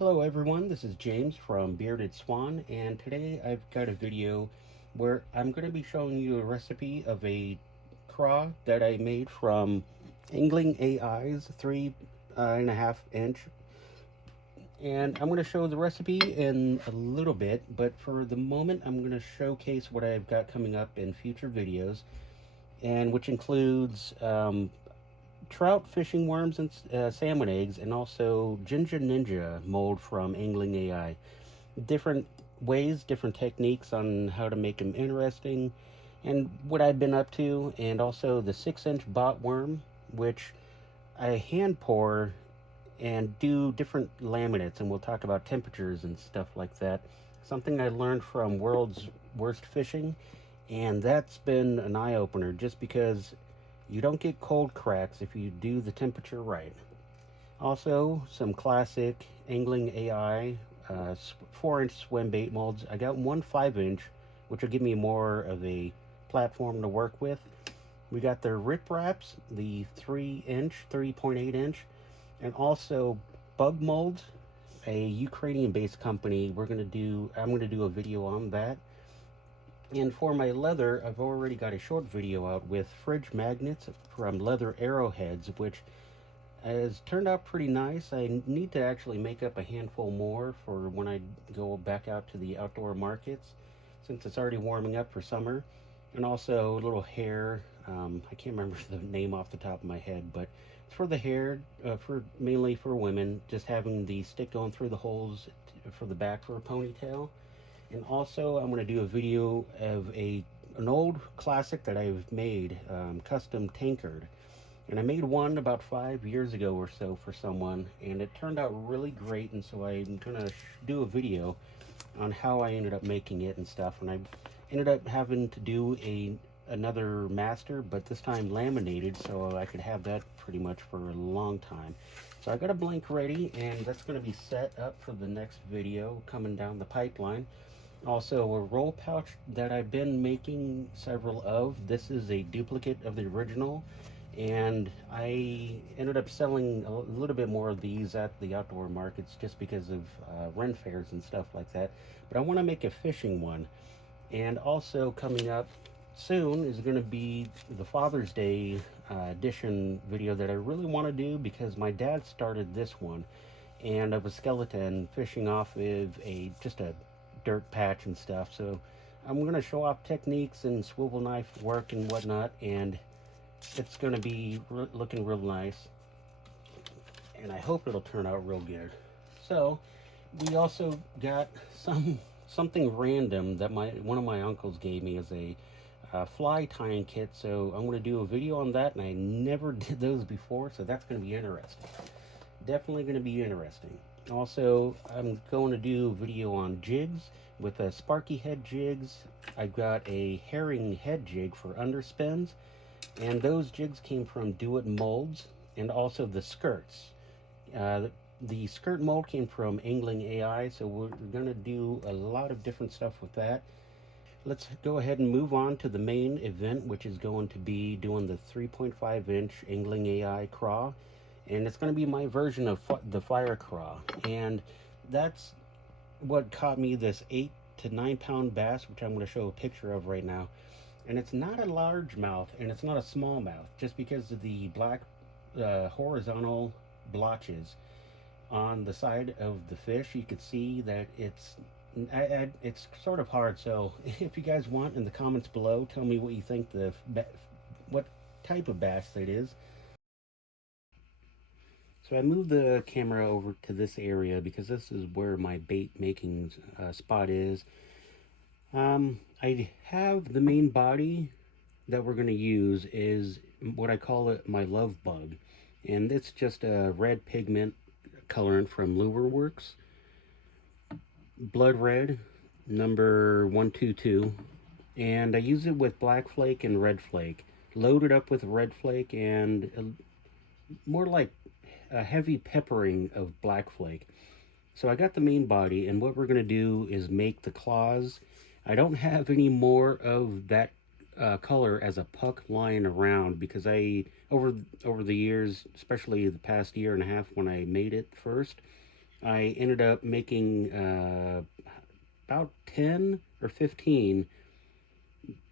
Hello everyone, this is James from Bearded Swan, and today I've got a video where I'm going to be showing you a recipe of a craw that I made from Angling AI's 3.5 inch. And I'm going to show the recipe in a little bit, but for the moment I'm going to showcase what I've got coming up in future videos, and which includes trout, fishing worms, and salmon eggs, and also Ginger Ninja mold from Angling AI. Different ways, different techniques on how to make them interesting, and what I've been up to, and also the 6-inch bot worm, which I hand pour and do different laminates, and we'll talk about temperatures and stuff like that. Something I learned from World's Worst Fishing, and that's been an eye-opener just because you don't get cold cracks if you do the temperature right. Also, some classic Angling AI 4-inch swim bait molds. I got one 5-inch, which will give me more of a platform to work with. We got the rip wraps, the 3-inch, 3.8-inch, and also bug molds, a Ukrainian-based company. I'm gonna do a video on that. And for my leather, I've already got a short video out with fridge magnets from Leather Arrowheads, which has turned out pretty nice. I need to actually make up a handful more for when I go back out to the outdoor markets, since it's already warming up for summer. And also a little hair. I can't remember the name off the top of my head, but it's for the hair, mainly for women, just having the stick going through the holes for the back for a ponytail. And also I'm going to do a video of an old classic that I've made, custom tankard. And I made one about 5 years ago or so for someone, and it turned out really great, and so I'm going to do a video on how I ended up making it and stuff. And I ended up having to do another master, but this time laminated, so I could have that pretty much for a long time. So I got a blank ready, and that's going to be set up for the next video coming down the pipeline. Also, a roll pouch that I've been making several of. This is a duplicate of the original, and I ended up selling a little bit more of these at the outdoor markets just because of Ren fairs and stuff like that. But I want to make a fishing one. And also coming up soon is going to be the Father's Day edition video that I really want to do, because my dad started this one, and of a skeleton fishing off of just a dirt patch and stuff. So I'm going to show off techniques and swivel knife work and whatnot, and it's going to be looking real nice, and I hope it'll turn out real good. So we also got something random that one of my uncles gave me as a fly tying kit, so I'm going to do a video on that, and I never did those before, so that's going to be interesting. Definitely going to be interesting. Also, I'm going to do a video on jigs with a sparky head jigs. I've got a herring head jig for underspins, and those jigs came from Do It Molds. And also the skirts. The skirt mold came from Angling AI, so we're going to do a lot of different stuff with that. Let's go ahead and move on to the main event, which is going to be doing the 3.5-inch Angling AI craw. And it's going to be my version of the Fire-Craw. And that's what caught me this 8 to 9 pound bass, which I'm going to show a picture of right now. And it's not a large mouth, and it's not a small mouth, just because of the black horizontal blotches on the side of the fish. You could see that it's sort of hard. So if you guys want, in the comments below, tell me what you think what type of bass it is. So I moved the camera over to this area because this is where my bait making spot is. I have the main body that we're going to use is what I call it my love bug. And it's just a red pigment colorant from Lure Works. Blood red, number 122. And I use it with black flake and red flake. Loaded up with red flake and more like a heavy peppering of black flake. So I got the main body, and what we're going to do is make the claws. I don't have any more of that color as a puck lying around, because over the years, especially the past year and a half when I made it first, I ended up making about 10 or 15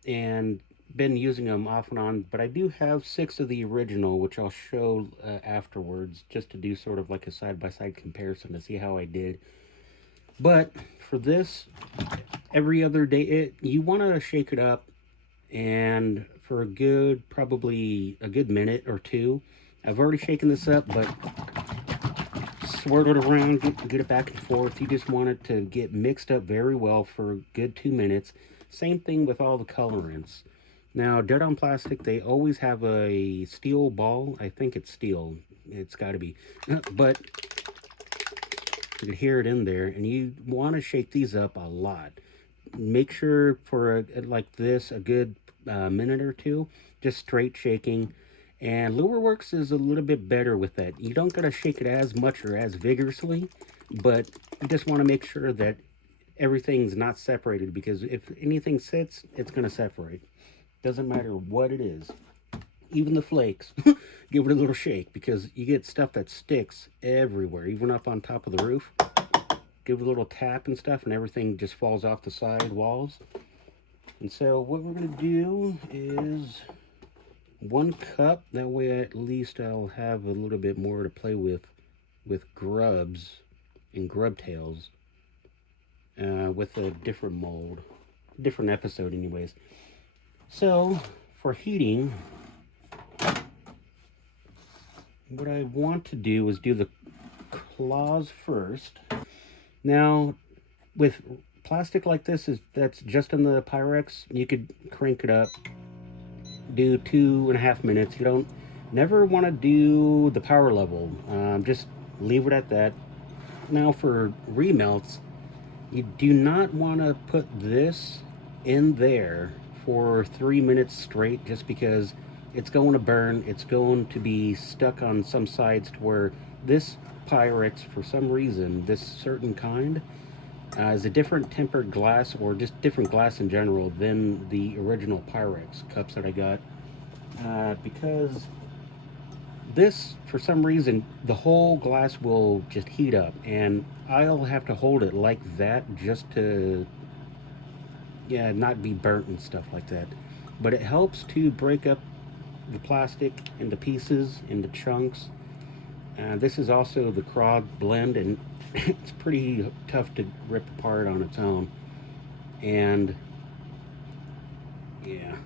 and been using them off and on, but I do have 6 of the original, which I'll show afterwards, just to do sort of like a side-by-side comparison to see how I did. But for this, every other day, you want to shake it up, and for a good, probably a good minute or two. I've already shaken this up, but swirl it around, get it back and forth. You just want it to get mixed up very well for a good 2 minutes. Same thing with all the colorants. Now, Dead on Plastic, they always have a steel ball. I think it's steel. It's got to be. But you can hear it in there, and you want to shake these up a lot. Make sure for like this, a good minute or two, just straight shaking. And Lure Works is a little bit better with that. You don't gotta shake it as much or as vigorously, but you just want to make sure that everything's not separated, because if anything sits, it's gonna separate. Doesn't matter what it is. Even the flakes, give it a little shake, because you get stuff that sticks everywhere, even up on top of the roof. Give it a little tap and stuff, and everything just falls off the side walls. And so what we're going to do is 1 cup. That way at least I'll have a little bit more to play with grubs and grub tails with a different mold. Different episode anyways. So for heating, what I want to do is do the claws first. Now, with plastic like this, that's just in the Pyrex, you could crank it up, do 2.5 minutes. You don't never want to do the power level. Just leave it at that. Now for remelts, you do not want to put this in there for 3 minutes straight, just because it's going to burn. It's going to be stuck on some sides to where this Pyrex, for some reason, this certain kind, is a different tempered glass, or just different glass in general, than the original Pyrex cups that I got. Because this, for some reason, the whole glass will just heat up, and I'll have to hold it like that just to, yeah, not be burnt and stuff like that. But it helps to break up the plastic into pieces, into chunks. This is also the Craw blend, and it's pretty tough to rip apart on its own. And yeah,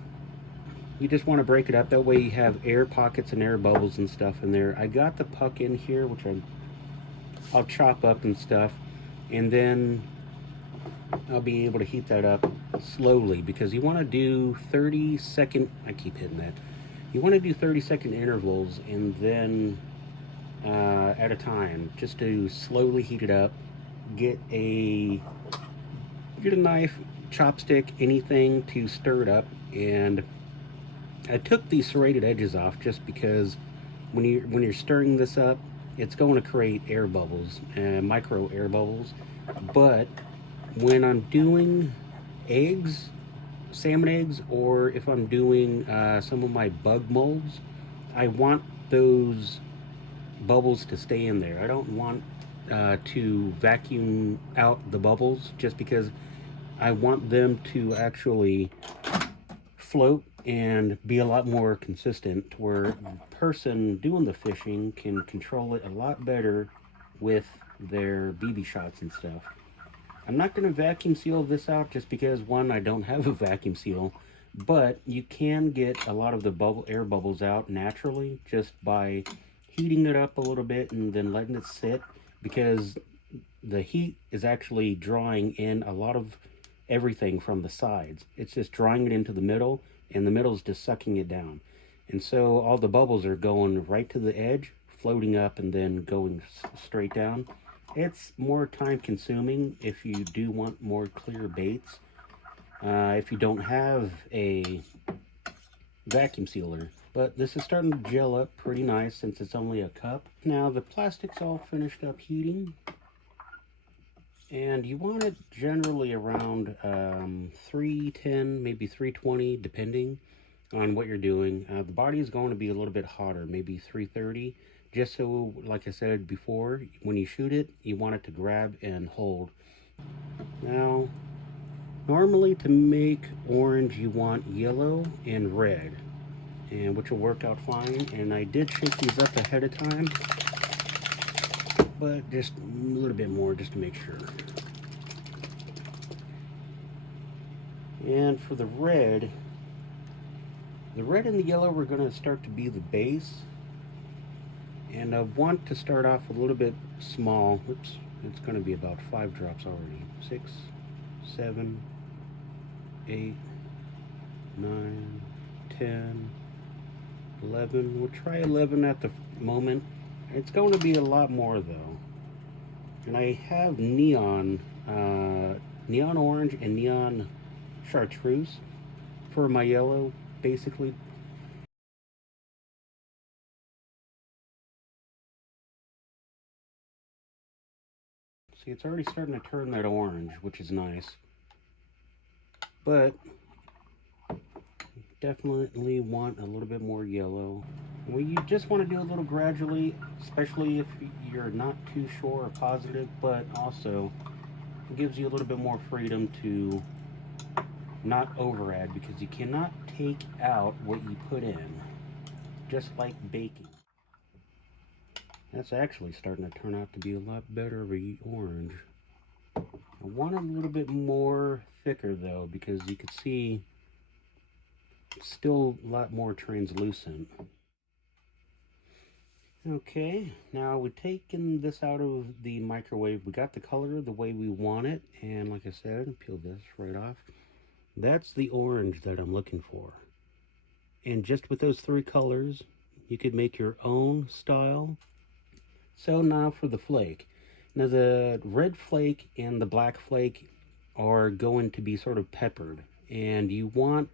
you just want to break it up. That way you have air pockets and air bubbles and stuff in there. I got the puck in here, which I'll chop up and stuff, and then I'll be able to heat that up slowly, because you want to do 30-second, I keep hitting that, you want to do 30-second intervals, and then at a time, just to slowly heat it up. Get a knife, chopstick, anything to stir it up. And I took the serrated edges off just because when you're stirring this up, it's going to create air bubbles, micro air bubbles. But when I'm doing eggs, salmon eggs, or if I'm doing some of my bug molds, I want those bubbles to stay in there. I don't want to vacuum out the bubbles, just because I want them to actually float and be a lot more consistent, to where the person doing the fishing can control it a lot better with their BB shots and stuff. I'm not going to vacuum seal this out, just because, one, I don't have a vacuum seal, but you can get a lot of the air bubbles out naturally just by heating it up a little bit and then letting it sit, because the heat is actually drawing in a lot of everything from the sides. It's just drawing it into the middle, and the middle is just sucking it down. And so all the bubbles are going right to the edge, floating up, and then going straight down. It's more time consuming if you do want more clear baits. If you don't have a vacuum sealer. But this is starting to gel up pretty nice since it's only a cup. Now the plastic's all finished up heating, and you want it generally around 310, maybe 320, depending on what you're doing. The body is going to be a little bit hotter, maybe 330, just so, like I said before, when you shoot it, you want it to grab and hold. Now, normally to make orange, you want yellow and red, and which will work out fine. And I did shake these up ahead of time, but just a little bit more just to make sure. And for the red and the yellow are going to start to be the base. And I want to start off a little bit small. Oops, it's going to be about 5 drops already. 6, 7, 8, 9, 10, 11. We'll try 11 at the moment. It's going to be a lot more though. And I have neon orange and neon chartreuse for my yellow, basically. See, it's already starting to turn that orange, which is nice. But definitely want a little bit more yellow. Well, you just want to do a little gradually, especially if you're not too sure or positive, but also it gives you a little bit more freedom to not over add, because you cannot take out what you put in, just like baking. That's actually starting to turn out to be a lot better of a orange. I want a little bit more thicker though, because you can see it's still a lot more translucent. Okay, now we've taken this out of the microwave. We got the color the way we want it, and like I said, peel this right off. That's the orange that I'm looking for. And just with those 3 colors, you could make your own style. So now for the flake. Now the red flake and the black flake are going to be sort of peppered. And you want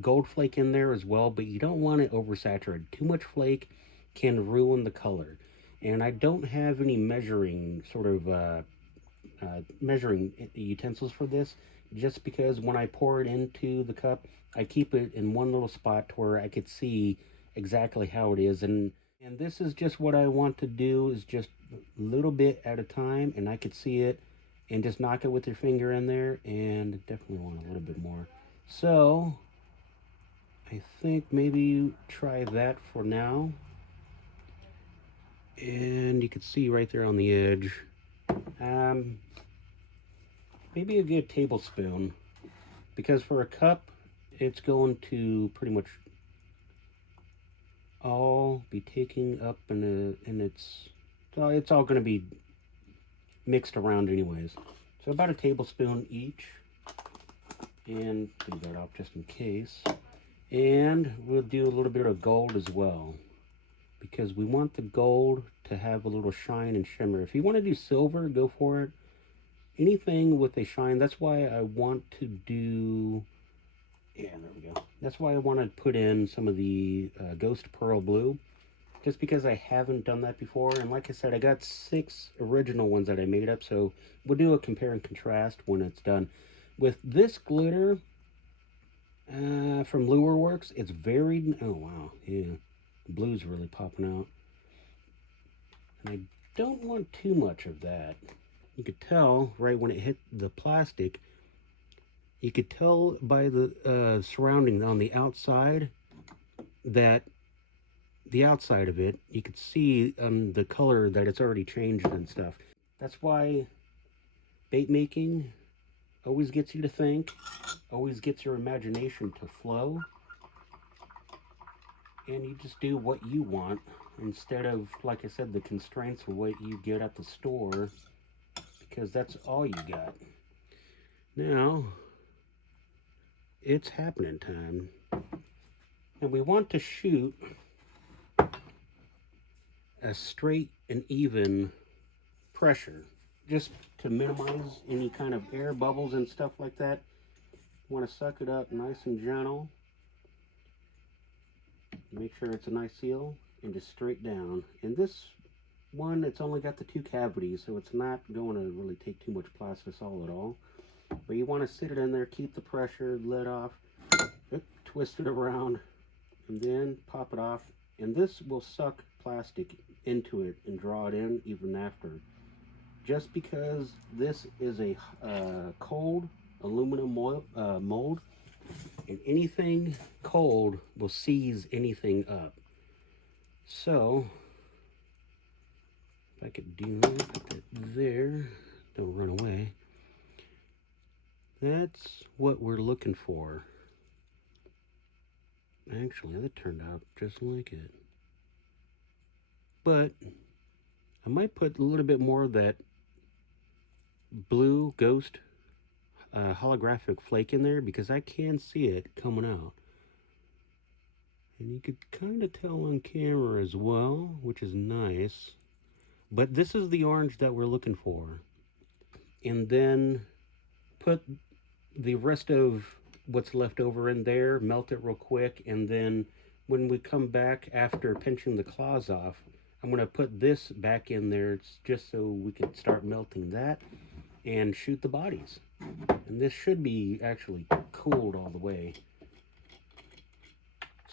gold flake in there as well, but you don't want it oversaturated. Too much flake can ruin the color. And I don't have any measuring measuring utensils for this, just because when I pour it into the cup, I keep it in one little spot to where I could see exactly how it is. And this is just what I want to do, is just a little bit at a time, and I could see it, and just knock it with your finger in there, and definitely want a little bit more. So I think maybe you try that for now. And you can see right there on the edge, maybe a good tablespoon, because for a cup it's going to pretty much all be taking up it's all going to be mixed around anyways. So about a tablespoon each, and leave that off just in case. And we'll do a little bit of gold as well, because we want the gold to have a little shine and shimmer. If you want to do silver, go for it. Anything with a shine, that's why I want to do, yeah, there we go. That's why I want to put in some of the Ghost Pearl Blue, just because I haven't done that before. And like I said, I got 6 original ones that I made up, so we'll do a compare and contrast when it's done. With this glitter from Lure Works, it's very, oh wow, yeah, the blue's really popping out. And I don't want too much of that. You could tell right when it hit the plastic, you could tell by the surrounding on the outside that the outside of it, you could see the color that it's already changed and stuff. That's why bait making always gets you to think, always gets your imagination to flow, and you just do what you want instead of, like I said, the constraints of what you get at the store, because that's all you got. Now it's happening time, and we want to shoot a straight and even pressure, just to minimize any kind of air bubbles and stuff like that. You want to suck it up nice and gentle. Make sure it's a nice seal, and just straight down. And this one, it's only got the 2 cavities, so it's not going to really take too much Plastisol at all. But you want to sit it in there, keep the pressure, lid off, twist it around, and then pop it off And this will suck plastic into it and draw it in even after. Just because this is a cold aluminum mold, and anything cold will seize anything up. So, if I could do that, put that there, don't run away. That's what we're looking for. Actually, that turned out just like it. But I might put a little bit more of that blue ghost holographic flake in there because I can see it coming out. And you could kind of tell on camera as well, which is nice. But this is the orange that we're looking for. And then put the rest of what's left over in there, melt it real quick, and then when we come back after pinching the claws off, I'm going to put this back in there just so we can start melting that and shoot the bodies. And this should be actually cooled all the way.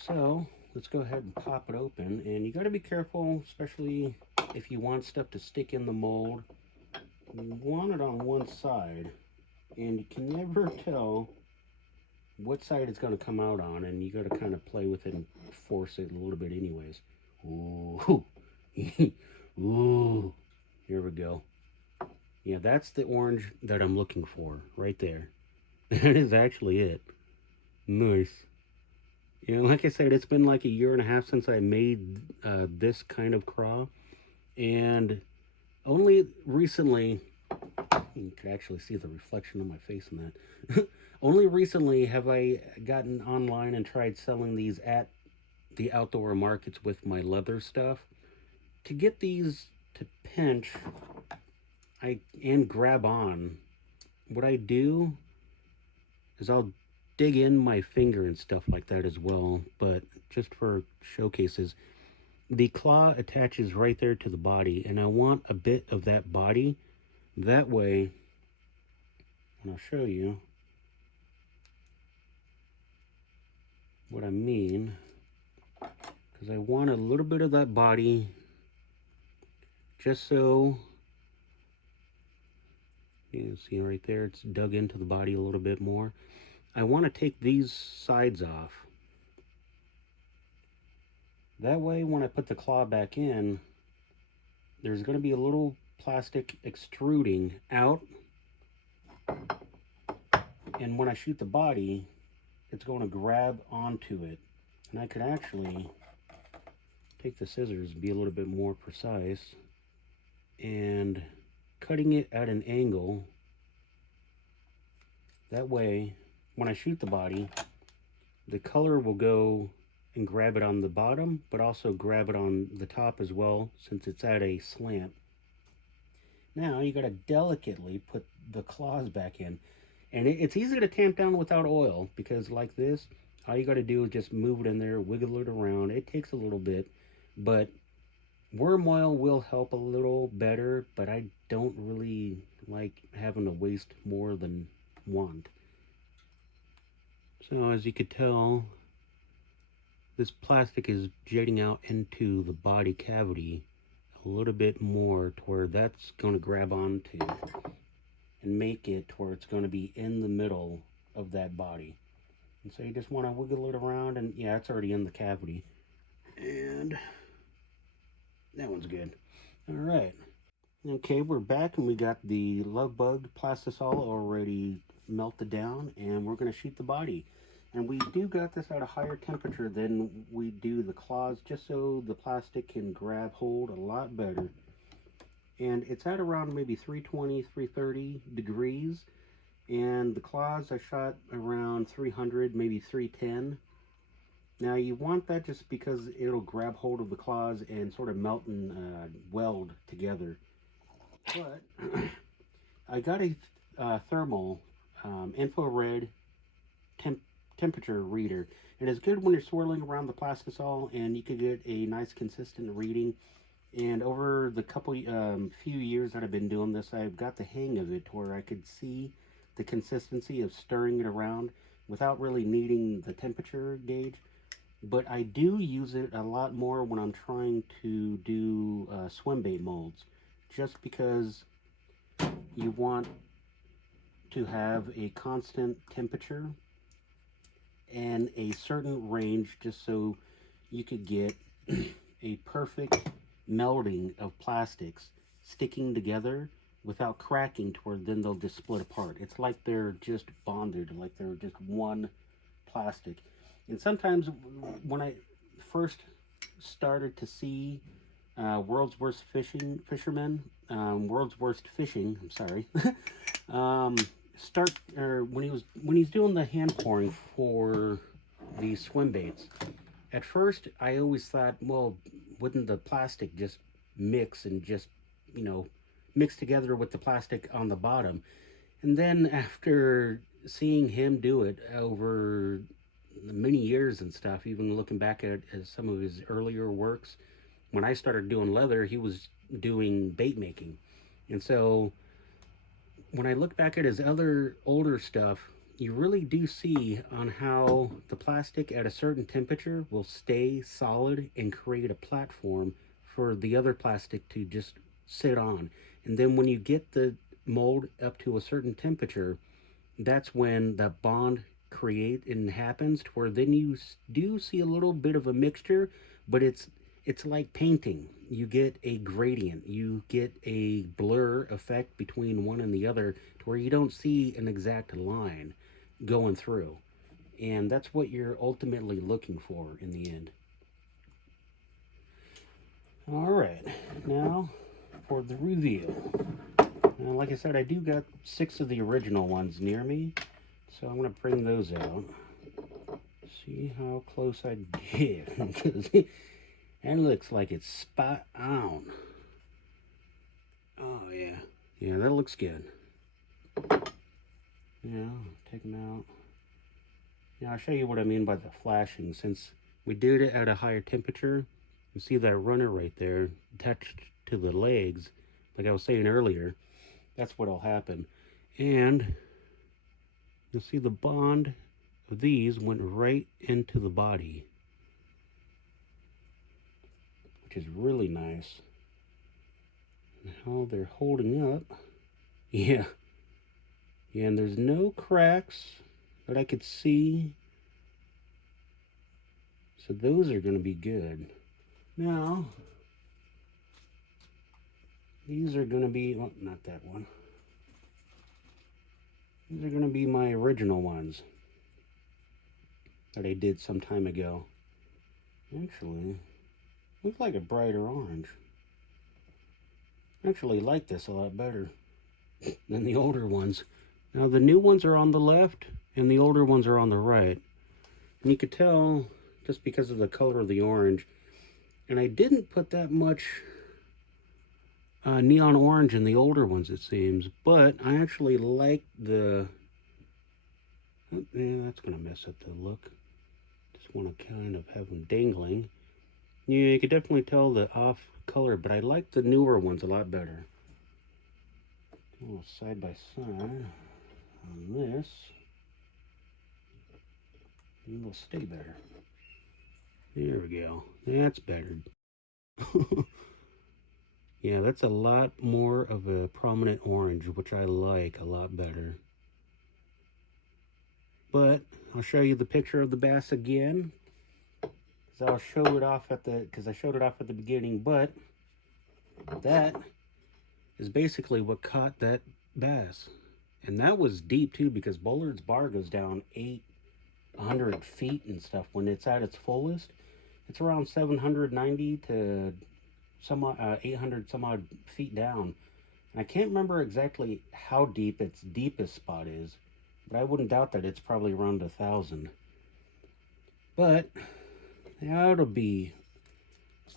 So let's go ahead and pop it open. And you got to be careful, especially if you want stuff to stick in the mold. You want it on one side, and you can never tell what side it's going to come out on, and you got to kind of play with it and force it a little bit anyways. Ooh. Ooh. Here we go. Yeah, that's the orange that I'm looking for right there. That is actually it. Nice. You know, like I said, it's been like a year and a half since I made this kind of craw, and only recently, you can actually see the reflection of my face in that. Only recently have I gotten online and tried selling these at the outdoor markets with my leather stuff. To get these to pinch and grab on, what I do is I'll dig in my finger and stuff like that as well, but just for showcases. The claw attaches right there to the body, and I want a bit of that body. That way, and I'll show you what I mean, because I want a little bit of that body just so you can see right there, it's dug into the body a little bit more. I want to take these sides off. That way, when I put the claw back in, there's going to be a little plastic extruding out. And when I shoot the body, it's going to grab onto it. And I could actually take the scissors and be a little bit more precise. And cutting it at an angle. That way, when I shoot the body, the color will go and grab it on the bottom, but also grab it on the top as well, since it's at a slant. Now you gotta delicately put the claws back in. And it's easy to tamp down without oil, because like this, all you gotta do is just move it in there, wiggle it around. It takes a little bit, but worm oil will help a little better, but I don't really like having to waste more than want. So as you could tell, this plastic is jetting out into the body cavity a little bit more to where that's going to grab onto and make it to where it's going to be in the middle of that body. And so you just want to wiggle it around, and yeah, it's already in the cavity. And that one's good. All right. Okay, we're back, and we got the love bug plastisol already melted down, and we're going to shoot the body. And we do got this at a higher temperature than we do the claws, just so the plastic can grab hold a lot better. And it's at around maybe 320, 330 degrees. And the claws I shot around 300, maybe 310. Now you want that just because it'll grab hold of the claws and sort of melt and weld together. But I got a thermal infrared temperature reader. It is good when you're swirling around the plastisol, and you could get a nice consistent reading. And over the few years that I've been doing this, I've got the hang of it to where I could see the consistency of stirring it around without really needing the temperature gauge. but I do use it a lot more when I'm trying to do swim bait molds, just because you want to have a constant temperature and a certain range, just so you could get a perfect melding of plastics sticking together without cracking, to where then they'll just split apart. It's like they're just bonded, like they're just one plastic. And sometimes when I first started to see World's Worst Fisherman, World's Worst Fishing, I'm sorry, um, when he's doing the hand pouring for the swim baits. At first, I always thought, well, wouldn't the plastic just mix and just, you know, mix together with the plastic on the bottom? And then after seeing him do it over many years and stuff, even looking back at some of his earlier works, when I started doing leather, he was doing bait making. And so when I look back at his other older stuff, you really do see on how the plastic at a certain temperature will stay solid and create a platform for the other plastic to just sit on. And then when you get the mold up to a certain temperature, that's when the bond create and happens, to where then you do see a little bit of a mixture, but it's like painting. You get a gradient, you get a blur effect between one and the other, to where you don't see an exact line going through. And that's what you're ultimately looking for in the end. All right, now for the review. Now, like I said, I do got 6 of the original ones near me, so I'm going to bring those out. See how close I get, because it looks like it's spot on. Oh, yeah. Yeah, that looks good. Yeah, take them out. Yeah, I'll show you what I mean by the flashing. Since we did it at a higher temperature, you see that runner right there attached to the legs, like I was saying earlier. That's what'll happen. And you'll see the bond of these went right into the body, which is really nice. And how they're holding up. Yeah. Yeah, and there's no cracks that I could see. So those are going to be good. Now, these are going to be, well, not that one. These are going to be my original ones that I did some time ago. Actually, looks like a brighter orange. I actually like this a lot better than the older ones. Now the new ones are on the left and the older ones are on the right. And you could tell just because of the color of the orange. And I didn't put that much neon orange in the older ones, it seems. But I actually like the... Yeah, that's going to mess up the look. Just want to kind of have them dangling. Yeah, you could definitely tell the off color, but I like the newer ones a lot better. A little side by side on this. And it'll stay better. There we go. That's better. Yeah, that's a lot more of a prominent orange, which I like a lot better. But I'll show you the picture of the bass again. I'll show it off at because I showed it off at the beginning, but that is basically what caught that bass. And that was deep too, because Bullards Bar goes down 800 feet and stuff when it's at its fullest. It's around 790 to some 800 some odd feet down. And I can't remember exactly how deep its deepest spot is, but I wouldn't doubt that it's probably around 1,000. But that'll be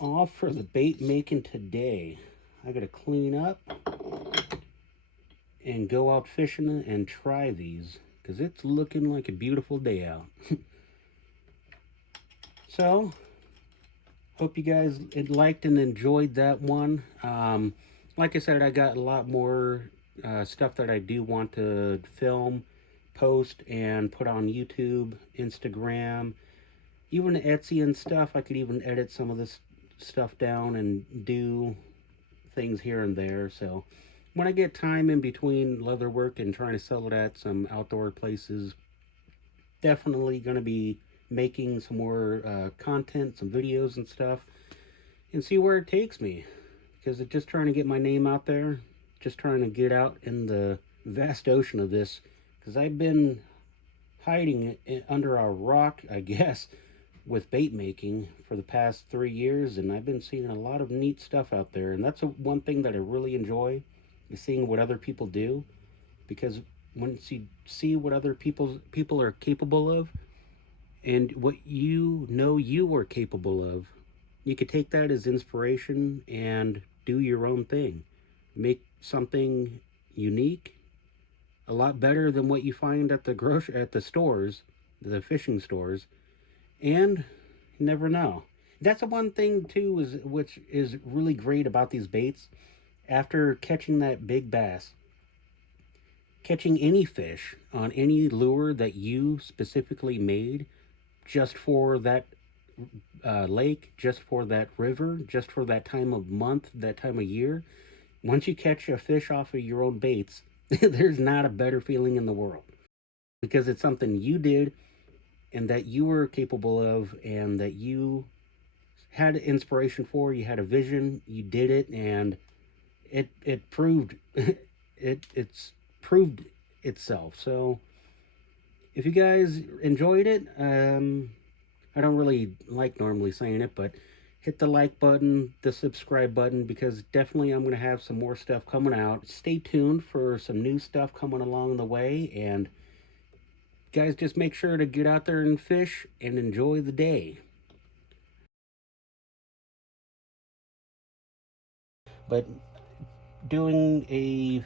all for the bait making today. I gotta clean up and go out fishing and try these, because it's looking like a beautiful day out. So, hope you guys liked and enjoyed that one. Like I said, I got a lot more stuff that I do want to film, post, and put on YouTube, Instagram, even Etsy and stuff. I could even edit some of this stuff down and do things here and there. So when I get time in between leather work and trying to sell it at some outdoor places, definitely going to be making some more content, some videos and stuff, and see where it takes me. Because it's just trying to get my name out there, just trying to get out in the vast ocean of this. Because I've been hiding under a rock, I guess, with bait making for the past 3 years, and I've been seeing a lot of neat stuff out there. And that's one thing that I really enjoy, is seeing what other people do. Because once you see what other people are capable of, and what you know you are capable of, you could take that as inspiration and do your own thing. Make something unique, a lot better than what you find at the stores, the fishing stores, and you never know. That's the one thing too, which is really great about these baits. After catching that big bass, catching any fish on any lure that you specifically made just for that lake, just for that river, just for that time of month, that time of year, once you catch a fish off of your own baits, there's not a better feeling in the world. Because it's something you did and that you were capable of, and that you had inspiration for, you had a vision, you did it, and it proved it's proved itself. So if you guys enjoyed it, I don't really like normally saying it, but hit the like button, the subscribe button, because definitely I'm going to have some more stuff coming out. Stay tuned for some new stuff coming along the way, and guys, just make sure to get out there and fish and enjoy the day. But doing a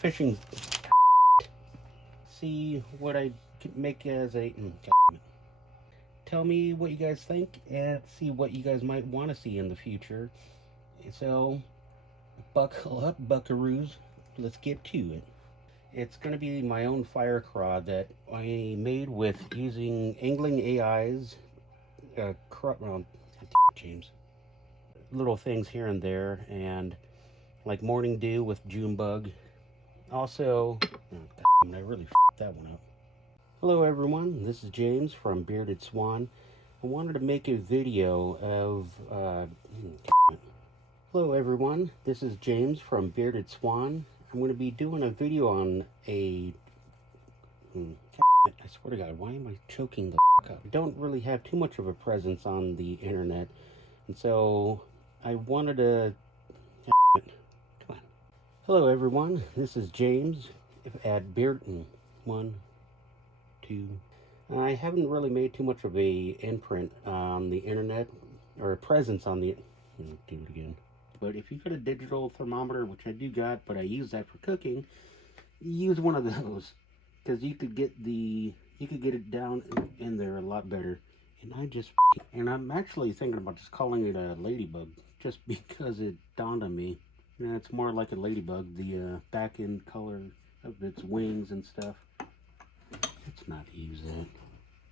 fishing, see what I can make as a tell me what you guys think and see what you guys might want to see in the future. So buckle up, buckaroos, let's get to it. It's going to be my own Fire-Craw that I made with using Angling AI's James, little things here and there, and like Morning Dew with June Bug. Also, I really f***ed that one up. Hello everyone, this is James from Bearded Swan. I wanted to make a video of hello everyone, this is James from Bearded Swan. I'm going to be doing a video on a I swear to God, why am I choking the f*** up? I don't really have too much of a presence on the internet, and so I wanted to come on. Hello everyone, this is James at Bearded 1, 2. I haven't really made too much of a imprint on the internet, or a presence on the do it again. But if you got a digital thermometer, which I do got, but I use that for cooking, use one of those, because you could get it down in there a lot better. And I'm actually thinking about just calling it a ladybug, just because it dawned on me. It's more like a ladybug, the back end color of its wings and stuff. Let's not use that.